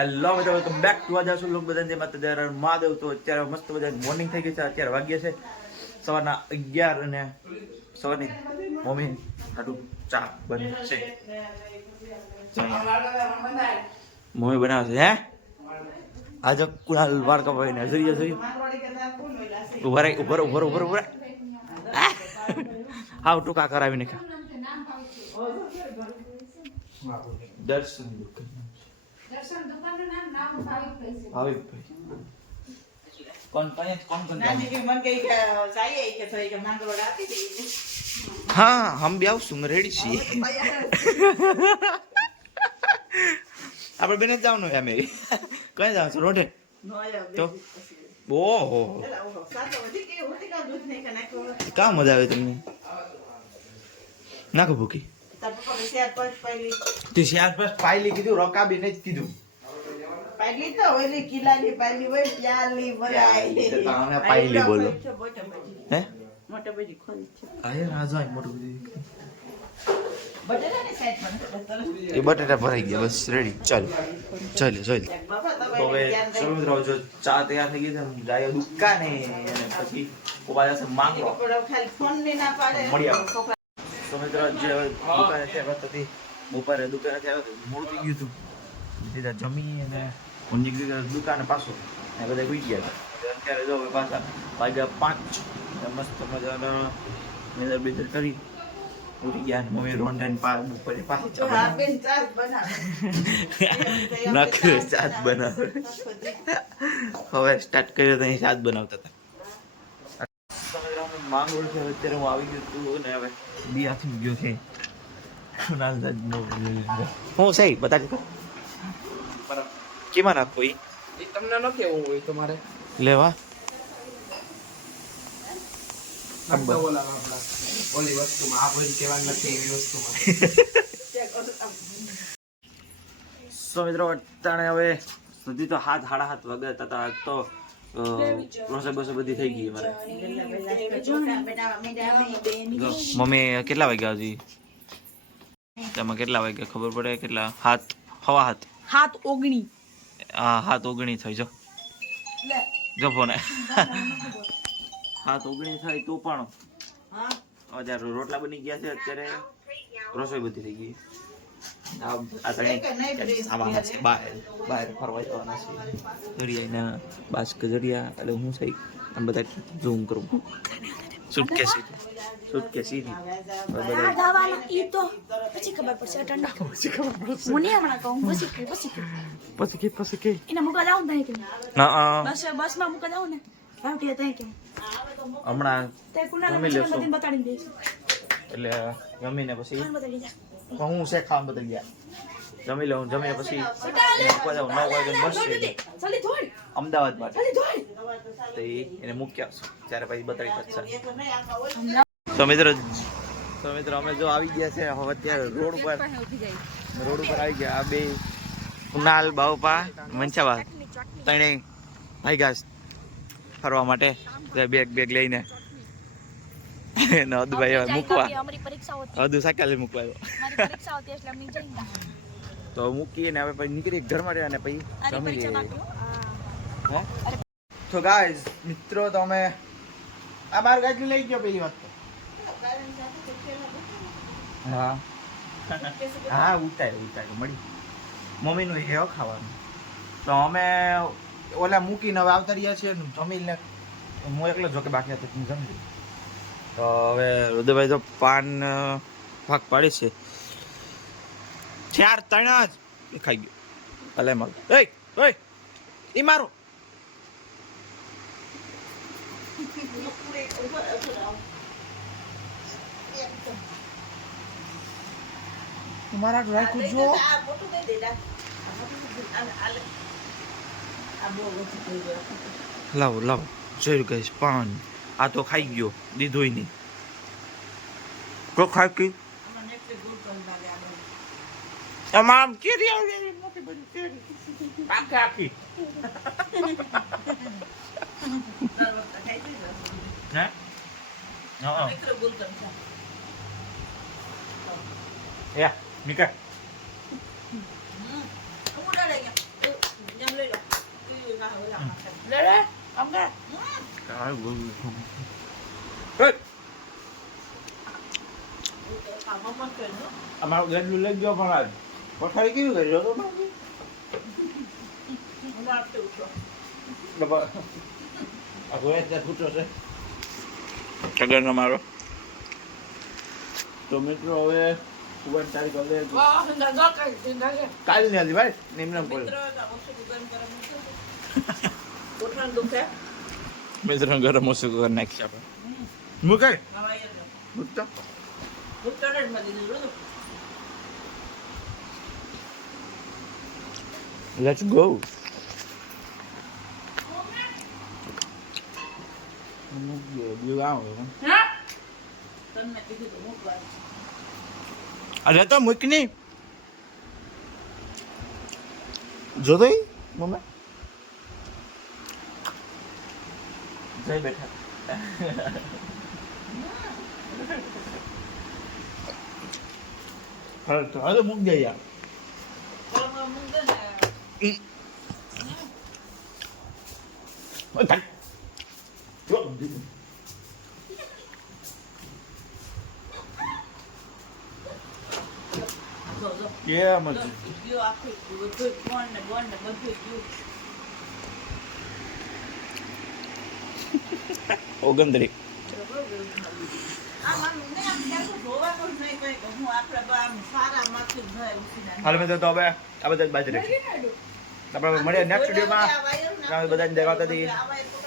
Hello મિત્રો welcome back to આજા છું લોક બધા માતા જરા મહાદેવ તો અત્યારે મસ્ત બધા મોર્નિંગ થઈ ગઈ છે. અત્યારે વાગ્યા છે સવારના અગિયાર અને સવારની મમ્મી હાડું ચા બને છે. મમ્મી બનાવે છે હે? આજે કુણાલ વાળ કપાવીને હજરીએ હજરી ઊભા રહી ઉભર ઉભર ઉભર ઉભર હા? ટૂંકા કરાવીને ખા દર્શન હા હમ બી આવશું રેડી છીએ. આપણે બેને જ જવાનું હોય મેરી કઈ જવાનું છો? રોટે? તો? ઓહો કા મજા આવે તમને? નાખો ભૂકી. તે શિયાળ પર પાયલી કીધું રકાબી ને જ કીધું. પહેલી તો ઓલી કિલ્લાની પહેલી હોય પ્યાલી પ્યાલી, તો પાયલી બોલો. હે? મોટા બજી ખોલી છે. આયે રાજા મોટું બધું બટેટાની સાઈડ પણ એ બટાટા ભરાઈ ગયા બસ રેડી ચાલ ચાલ ચાલ. તો હવે ચલો મિત્રો જો ચા તૈયાર થઈ ગઈ છે જાય દુકાને અને પછી કોબા જશે માંગવા. કપડો તો મિત્રો જે દુકાને છે વાત હતી બપોરે દુકાને છે મોડું થઈ ગયું હતું. સીધા જમી અને ઊંજી ગયો દુકાને પાછો. ને બધા ઉઈ ગયા હતા. અત્યારે જો પાછા વાગ્યા પાંચ. મસ્ત મજાના મેદર બેદર કરી ઉઠી ગયા ને મમ્મી રોંઢાને પા બપોરે બનાવે. નાખ્યો ચાત બનાવે. હવે સ્ટાર્ટ કર્યો તો અહીં શાક બનાવતા હતા. માંગરોળ છે અત્યારે હું આવી ગયો છું ને હવે બી આથી ગયો છે. હું સહી બતાવી દો કેમાં નાખો ઈ? એ તમને ન કેવું હોય તમારે. લેવા ઓલી વસ્તુમાં આ કહેવાનું નથી એવી વસ્તુમાં. સો મિત્રો અટાણે હવે સુધી તો હાથ હાડા હાથ વગર હતા. તા તો રસોઈ બસો બધી થઈ ગઈ મારે મમ્મી કેટલા વાગ્યા હજી? તેમાં કેટલા વાગ્યા ખબર પડે? કેટલા? હાથ હવા હાથ હાથ ઓગણી. હા હાથ ઓગણી થઈ જો. જો ફોને. હાથ ઓગણી થાય તો પણ રોટલા બની ગયા છે અત્યારે. રસોઈ બધી થઈ ગઈ. આ આ ત્રણેય છે. બહાર બહાર ફરવા જવાના છે દરિયાના બાસ્ક દરિયા એટલે હું સહી આમ બધા ઝૂમ કરું. સુટકેસી સુટકેસી બધા ઈ તો પછી ખબર પડશે ઠંડા. પછી ખબર પડશે. મને હમણાં કહું પછી કે પછી કે પછી કે પછી કે એને મૂકા જાઉં ને કે ના બસ બસમાં મૂકા જાઉં ને? કે. હમણાં તે બતાડી દઈશ એટલે ગમીને પછી હું છે ખાવા બધા ગયા જમી લઉં જમ્યા પછી મૂકવા જાઉં નવ વાગે બસ અમદાવાદ માટે. તો એને મૂક્યા છું ત્યારે પછી બતાવી શકશે. તો મિત્રો તો મિત્રો અમે જો આવી ગયા છે. હવે અત્યારે રોડ ઉપર રોડ ઉપર આવી ગયા. આ બે કુનાલ બાવપા મંચાવા ત્રણેય ભાઈ ગયા ફરવા માટે. બેગ બેગ લઈને ને અદુભાઈ હવે મૂકવા. અમારી પરીક્ષા હતી. અદુ સાયકલ મૂકવા આવ્યો. મારી પરીક્ષા હતી એટલે અમે જઈ તો મૂકીને હવે પછી નીકળી ઘરમાં રહ્યા ને પછી જમી તો ગાઈઝ મિત્રો તો અમે આ બાર ગાજુ લઈ ગયો પેલી વાત તો? હા. હા ઉતાર ઉતાર મળી. મમ્મીનું હેવ ખાવાનું. તો અમે ઓલા મૂકીને હવે આવતા રહ્યા છીએ ને જમીને. હું એકલો જો કે બાકી હતો હું જમી લઉં. તો હવે રુદ્રભાઈ તો પાન ભાગ પાડી છે. ચાર ત્રણ જ ખાઈ ગયો. ભલે મગ. એ ઓય ઈ મારો. તમારા રાખું જો. લાવો લાવો. જોયું ગઈશ પાન. આ તો ખાઈ ગયો દીધું નહીં તો ખાઈ ગયું તમામ ચેરી આવડે મોટી બધી ચેરી આખે આખી હે હા Ya, Mika. Kamu udah ada ya? Jam lele. Lele, kamu enggak? અમારું ગેટલું લઈ ગયો પણ આજ પથારી કેવી તો ગોયા ફૂટો છે સગન અમારો તો મિત્રો હવે સુવર્ણ તારીખ હવે છે. કાલની હતી ભાઈ નિમ્ન બોલ તો દુખે મિત્રો ગરમ ઓછું કરી નાખીએ આપણે. જ મૂકતો. લેટ્સ ગો અરે તો મૂકની. નહીં જો મમ્મી? જઈ બેઠા હવે તો હવે મૂક દે યાર ગરમમાં મૂકી દે ને Ôi, thằng જો જો Yeah, mà જો, ગયું આખું બધું કોણ ને બોન ને બધું ગયું ઓગણત્રીસ આમ આમ ને આમ ક્યાંક જોવાનું જ નહીં કંઈ કે હું આપણે બા આમ સારામાંથી જ જાય ઉછીને. હાલ મેં તો હવે આ બધા જ બાજુ રાખી આપણે મળીએ નેક્સ્ટ વિડીયોમાં બધાને દેખાતા હતી આવાય તો